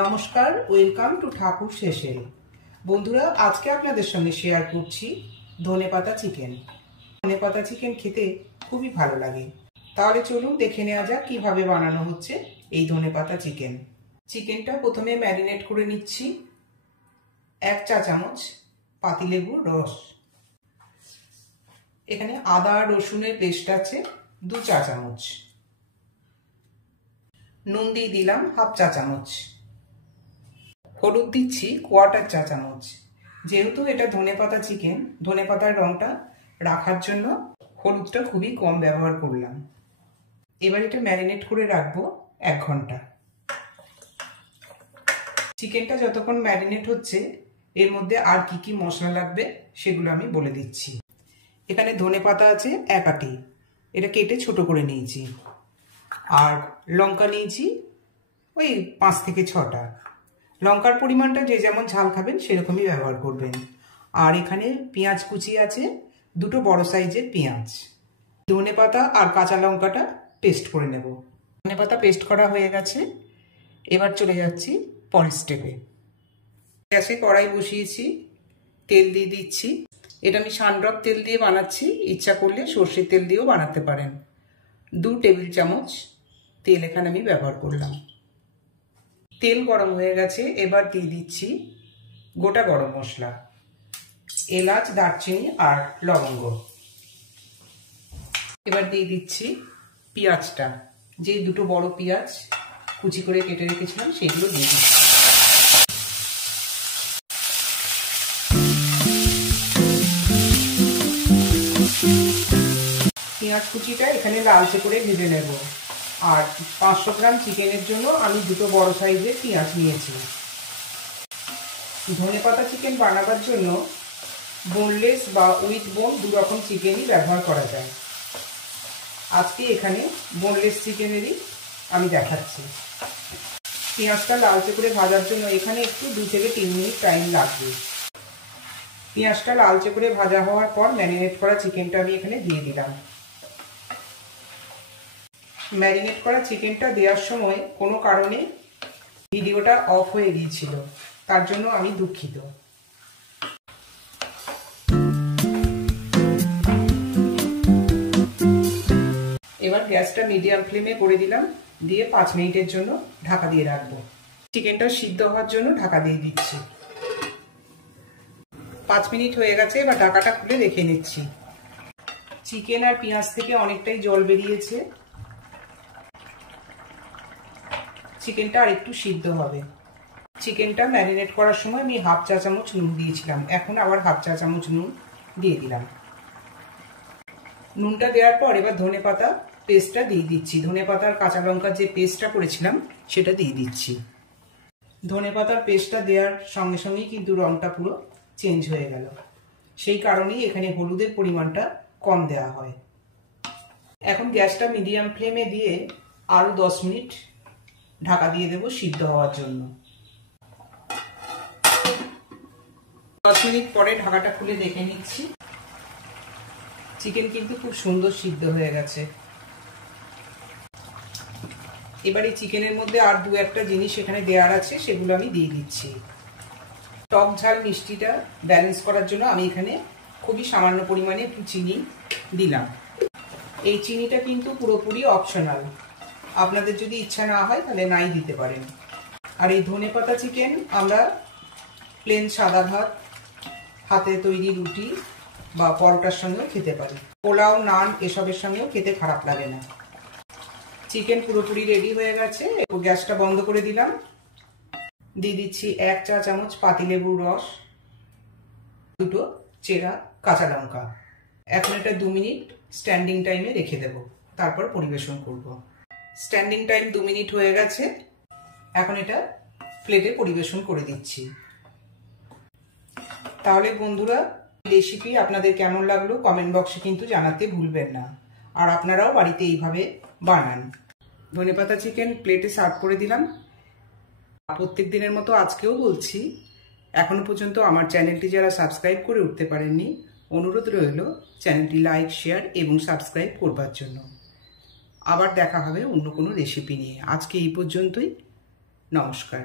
নমস্কার, welcome to ঠাকুর শেষেল। বন্ধুরা, আজকে আপনাদের সঙ্গে শেয়ার করছি ধনেপাতা চিকেন। ধনেপাতা চিকেন খেতে খুবই ভালো লাগে। তাহলে চলুন দেখে নেওয়া যাক কিভাবে বানানো হচ্ছে এই ধনেপাতা চিকেন। চিকেনটা প্রথমে ম্যারিনেট করে নিচ্ছি। 1 চা চামচ পাতিলেবুর রস, এখানে আদা রসুনের পেস্ট আছে 2 চা চামচ, নুন দিয়ে দিলাম 1/2 চা চামচ, হলুদ দিচ্ছি 1/4 চা চামচ। যেহেতু এটা ধনেপাতা চিকেন, ধনেপাতার রংটা রাখার জন্য হলুদটা খুবই কম ব্যবহার করলাম। এবার এটা ম্যারিনেট করে রাখবো 1 ঘন্টা। চিকেনটা যতক্ষণ ম্যারিনেট হচ্ছে এর মধ্যে আর কি কি মশলা লাগবে সেগুলো আমি বলে দিচ্ছি। এখানে ধনেপাতা আছে 1 আটি, এটা কেটে ছোট করে নিয়েছি। আর লঙ্কা নিয়েছি ওই 5 থেকে 6টা। লঙ্কার পরিমাণটা যে যেমন ঝাল খাবেন সেরকমই ব্যবহার করবেন। আর এখানে পেঁয়াজ কুচি আছে 2টো বড় সাইজের পেঁয়াজ। ধনেপাতা আর কাঁচা লঙ্কাটা পেস্ট করে নেব। ধনেপাতা পেস্ট করা হয়ে গেছে। এবার চলে যাচ্ছি পরের স্টেপে। গ্যাসে কড়াই বসিয়েছি, তেল দিয়ে দিচ্ছি। এটা আমি সানড্রপ তেল দিয়ে বানাচ্ছি, ইচ্ছা করলে সর্ষের তেল দিয়েও বানাতে পারেন। 2 টেবিল চামচ তেল এখানে আমি ব্যবহার করলাম। তেল গরম হয়ে গেছে, এবার দিয়ে দিচ্ছি গোটা গরম মশলা, এলাচ, দারচিনি আর লবঙ্গ। এবার দিয়ে দিচ্ছি পেঁয়াজটা, যে 2টো বড় পেঁয়াজ কুচি করে কেটে রেখেছিলাম সেগুলো দিয়ে দিচ্ছি। পেঁয়াজ কুচিটা এখানে লালচে করে ভেজে নেব। আর 500 গ্রাম চিকেনের জন্য আমি 2টো বড় সাইজের পেঁয়াজ নিয়েছি। ধনেপাতা চিকেন বানাবার জন্য বোনলেস বা উইথ বোন 2 রকম চিকেনই ব্যবহার করা যায়। আজকে এখানে বোনলেস চিকেনেরই আমি দেখাচ্ছি। পেঁয়াজটা লালচে করে ভাজার জন্য এখানে একটু 2 থেকে 3 মিনিট টাইম লাগবে। পেঁয়াজটা লালচে করে ভাজা হওয়ার পর ম্যারিনেট করা চিকেনটা আমি এখানে দিয়ে দিলাম। ম্যারিনেট করা চিকেনটা দেওয়ার সময় কোনো কারণে ভিডিওটা অফ হয়ে গিয়েছিল, তার জন্য আমি দুঃখিত। এবার গ্যাসটা মিডিয়াম ফ্লেমে করে দিলাম, দিয়ে 5 মিনিটের জন্য ঢাকা দিয়ে রাখবো। চিকেনটা সিদ্ধ হওয়ার জন্য ঢাকা দিয়ে দিচ্ছি। 5 মিনিট হয়ে গেছে, এবার ঢাকাটা খুলে রেখে নিচ্ছি। চিকেন আর পেঁয়াজ থেকে অনেকটাই জল বেরিয়েছে। চিকেনটা আর একটু সিদ্ধ হবে। চিকেনটা ম্যারিনেট করার সময় আমি 1/2 চা চামচ নুন দিয়েছিলাম, এখন আবার 1/2 চা চামচ নুন দিয়ে দিলাম। নুনটা দেওয়ার পর এবার ধনেপাতা পেস্টটা দিয়ে দিচ্ছি। ধনেপাতার কাঁচা লঙ্কার যে পেস্টটা করেছিলাম সেটা দিয়ে দিচ্ছি। ধনেপাতার পেস্টটা দেওয়ার সঙ্গে সঙ্গেই কিন্তু রংটা পুরো চেঞ্জ হয়ে গেল। সেই কারণেই এখানে হলুদের পরিমাণটা কম দেওয়া হয়। এখন গ্যাসটা মিডিয়াম ফ্লেমে দিয়ে আরও 10 মিনিট ঢাকা দিয়ে দেবো সিদ্ধ হওয়ার জন্য। 10 মিনিট পরে ঢাকাটা খুলে দেখে নিচ্ছি। চিকেন কিন্তু খুব সুন্দর সিদ্ধ হয়ে গেছে। এবার এই চিকেনের মধ্যে আর 2-1টা জিনিস এখানে দেওয়ার আছে, সেগুলো আমি দিয়ে দিচ্ছি। টক ঝাল মিষ্টিটা ব্যালেন্স করার জন্য আমি এখানে খুবই সামান্য পরিমাণে একটু চিনি দিলাম। এই চিনিটা কিন্তু পুরোপুরি অপশনাল, আপনাদের যদি ইচ্ছা না হয় তাহলে নাই দিতে পারেন। আর এই ধনেপাতা চিকেন আমরা প্লেন সাদা ভাত, হাতে তৈরি রুটি বা পরোটার সঙ্গেও খেতে পারি। পোলাও, নান এসবের সঙ্গেও খেতে খারাপ লাগে না। চিকেন পুরোপুরি রেডি হয়ে গেছে। গ্যাসটা বন্ধ করে দিলাম। দিয়ে দিচ্ছি 1 চা চামচ পাতিলেবুর রস, 2টো চেরা কাঁচা লঙ্কা। এখন এটা 2 মিনিট স্ট্যান্ডিং টাইমে রেখে দেব, তারপর পরিবেশন করব। স্ট্যান্ডিং টাইম 2 মিনিট হয়ে গেছে। এখন এটা প্লেটে পরিবেশন করে দিচ্ছি। তাহলে বন্ধুরা, রেসিপি আপনাদের কেমন লাগলো কমেন্ট বক্সে কিন্তু জানাতে ভুলবেন না। আর আপনারাও বাড়িতে এইভাবে বানান। ধনেপাতা চিকেন প্লেটে সার্ভ করে দিলাম। প্রত্যেক দিনের মতো আজকেও বলছি, এখনো পর্যন্ত আমার চ্যানেলটি যারা সাবস্ক্রাইব করে উঠতে পারেননি, অনুরোধ রইল চ্যানেলটি লাইক, শেয়ার এবং সাবস্ক্রাইব করবার জন্য। আবার দেখা হবে অন্য কোনো রেসিপি নিয়ে। আজকে এই পর্যন্তই। নমস্কার।